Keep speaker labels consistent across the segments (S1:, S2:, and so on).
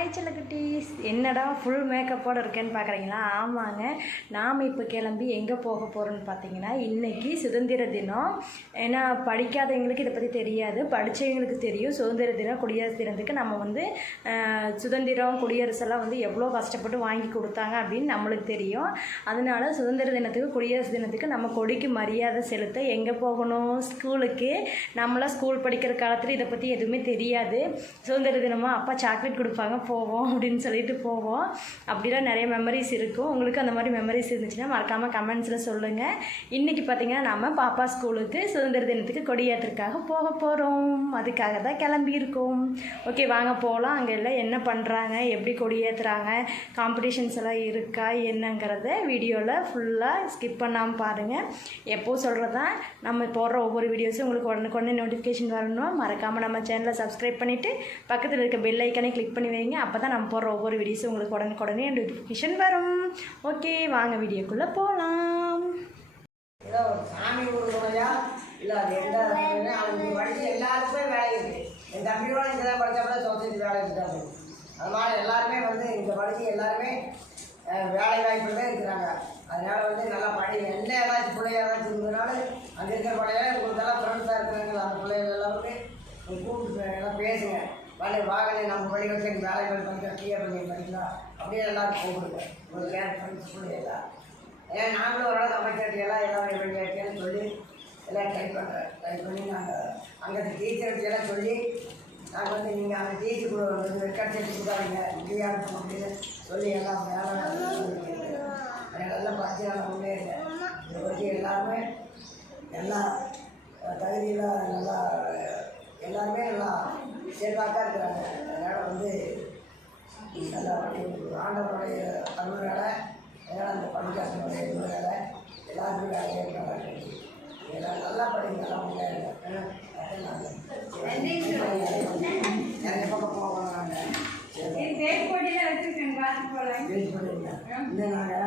S1: Hi செல்லக்குட்டீஸ் என்னடா full மேக்கப்போடு இருக்கேன்னு பார்க்குறீங்களா ஆமாங்க. நாம் இப்போ கிளம்பி எங்கே போக போகிறோம்னு பார்த்தீங்கன்னா இன்றைக்கி சுதந்திர தினம். ஏன்னா படிக்காதவங்களுக்கு இதை பற்றி தெரியாது. படித்தவங்களுக்கு தெரியும். சுதந்திர தினம் குடியரசு தினத்துக்கு நம்ம வந்து சுதந்திரம் குடியரசெல்லாம் வந்து எவ்வளோ கஷ்டப்பட்டு வாங்கி கொடுத்தாங்க அப்படின்னு நம்மளுக்கு தெரியும். அதனால சுதந்திர தினத்துக்கு குடியரசு தினத்துக்கு நம்ம கொடிக்கு மரியாதை செலுத்த எங்கே போகணும்? ஸ்கூலுக்கு. நம்மளாம் ஸ்கூல் படிக்கிற காலத்தில் இதை பற்றி எதுவுமே தெரியாது. சுதந்திர தினமாக அப்பா சாக்லேட் கொடுப்பாங்க போவோம் அப்படின்னு சொல்லிட்டு போவோம். அப்படிலாம் நிறைய மெமரிஸ் இருக்கும். உங்களுக்கு அந்த மாதிரி மெமரிஸ் இருந்துச்சுன்னா மறக்காமல் கமெண்ட்ஸில் சொல்லுங்கள் இன்றைக்கி பார்த்தீங்கன்னா நம்ம பாப்பா ஸ்கூலுக்கு சுதந்திர தினத்துக்கு கொடியேற்றத்துக்காக போக போகிறோம் அதுக்காக தான் கிளம்பியிருக்கோம். ஓகே வாங்க போகலாம் அங்கே எல்லாம் என்ன பண்ணுறாங்க எப்படி கொடியேற்றுறாங்க காம்படிஷன்ஸ் எல்லாம் இருக்கா? என்னங்கிறத வீடியோவில் ஃபுல்லாக ஸ்கிப் பண்ணாமல் பாருங்கள் எப்போ தான் நம்ம போடுற ஒவ்வொரு வீடியோஸும் உங்களுக்கு உடனுக்குடனே நோட்டிஃபிகேஷன் வரணும். மறக்காமல் நம்ம சேனலை சப்ஸ்கிரைப் பண்ணிவிட்டு பக்கத்தில் இருக்க பெல் ஐக்கனை கிளிக் பண்ணி வைங்க. அப்போ தான் நம்ம போடுற ஒவ்வொரு வீடியோஸும் உங்களுக்கு உடனுக்குடனே நோட்டிஃபிகேஷன் வரும். ஓகே வாங்க வீடியோக்குள்ளே போகலாம்
S2: சாமி கொடுக்கணையா இல்லை அது எந்த அவனுக்கு எல்லாருக்குமே வேலை இருக்கு. என் தம்பியோட இங்கே தான் படித்தப்பட சொசைட்டி வேலை இருக்காது அதனால் எல்லாருமே வந்து இங்கே படித்து எல்லாருமே வேலை வாய்ப்புல இருக்கிறாங்க. அதனால் வந்து நல்லா படி என்ன ஏதாச்சும் பிள்ளைய ஏதாச்சும் இருந்ததுனால அங்கே இருக்கிற பிள்ளைய உங்களுக்கு எல்லாம் ஃப்ரெண்ட்ஸாக இருக்கிறாங்க அந்த பிள்ளைகள் எல்லாருமே கூப்பிட்டு எல்லாம் பேசுங்க. வேலை வாகனே நம்ம வழி வச்சு வேலைகள் படிக்கலாம் கிளியர் பண்ணி படிக்கலாம் அப்படியே எல்லாரும் கூப்பிடுங்க. உங்களுக்கு ஏன் ஃப்ரெண்ட்ஸ் பிள்ளைகளா ஏன் நாங்களும் ஓரளவுக்கு அமைச்சர் எல்லாம் எல்லாம் வெளியாட்டேன்னு சொல்லி எல்லாம் ட்ரை பண்ணுறேன் ட்ரை பண்ணி நாங்கள் அங்கே டீச்சர்கிட்ட எல்லாம் சொல்லி நாங்கள் வந்து நீங்கள் அந்த டீச்சர் கூட வந்து ரெக்கார்ட் சேர்த்து கொடுக்காதீங்க. இப்படியா இருக்கும் அப்படின்னு சொல்லி எல்லாம் வேலை நல்லா படிச்சு நல்லா இருக்கேன் இதை பற்றி எல்லாருமே எல்லா தகுதியில் நல்லா எல்லாருமே நல்லா செல்வாக்காக இருக்கிறாங்க. அதனால் வந்து நல்லா ஆண்டவனுடைய அருள்னால அதனால் அந்த பணிக்காசனுடைய அருள்னால எல்லாருமே வேலையே நல்லா கிடைக்கும் எல்லாம் நல்லா படிங்க நல்லா நிறைய பக்கம் போவோம் நாங்கள் இந்த நாங்கள்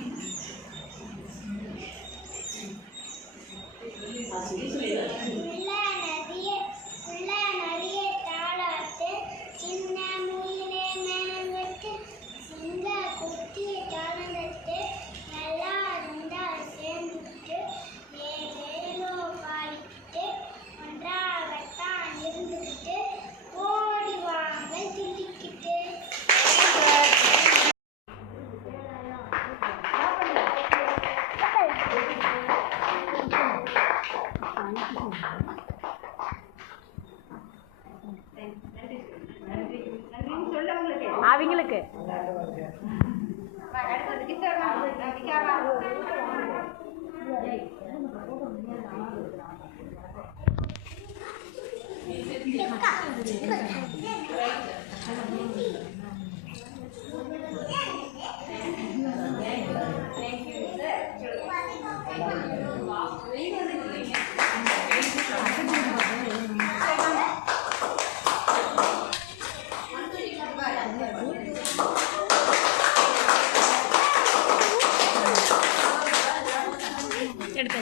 S3: right?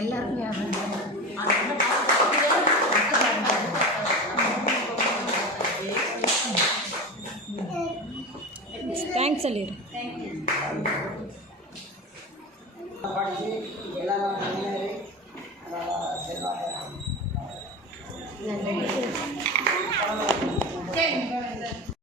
S3: எடுத்தாச்சு தேங்க்ஸ் சொல்லிடு